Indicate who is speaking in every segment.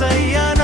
Speaker 1: say I know.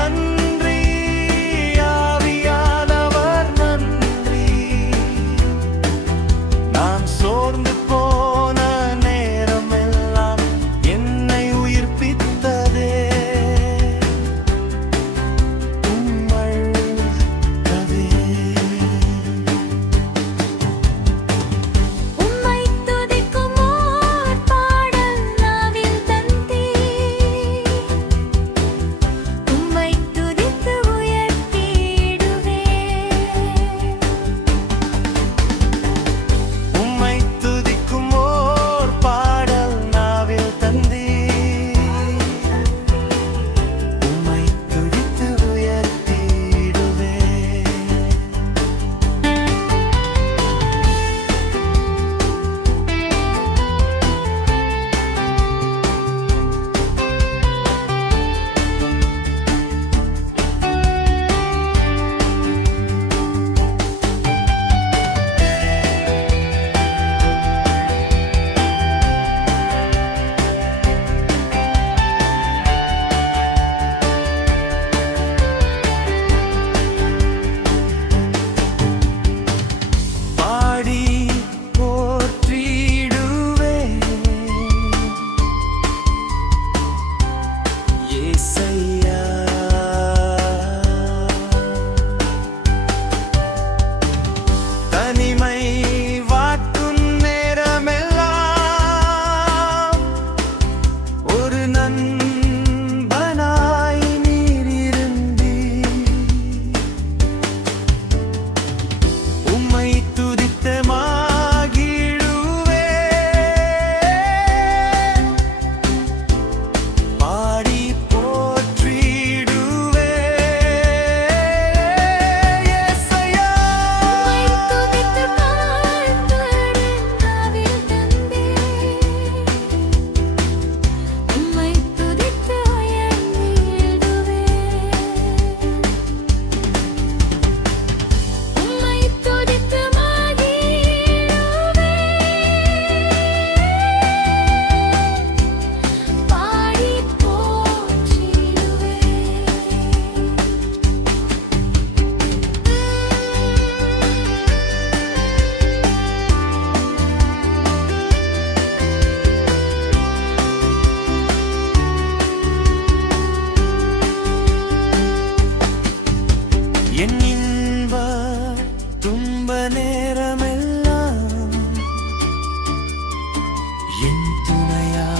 Speaker 1: என் துணையாய்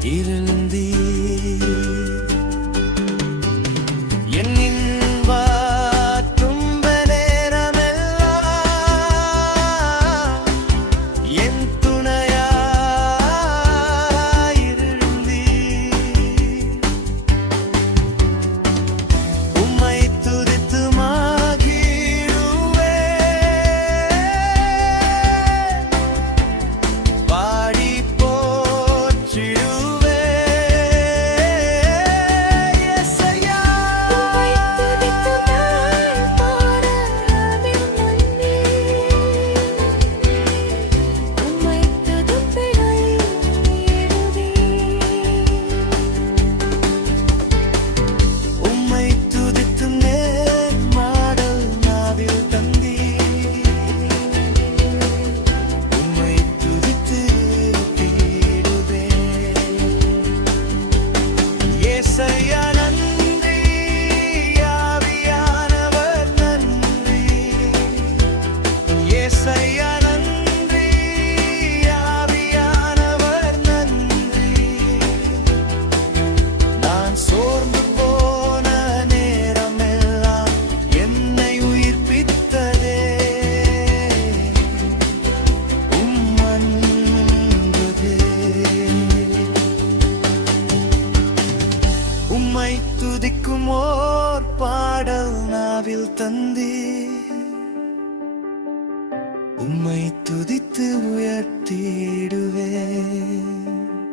Speaker 1: இருந்தீர். தந்தே உம்மை துதித்து உயர்த்திடுவேன்.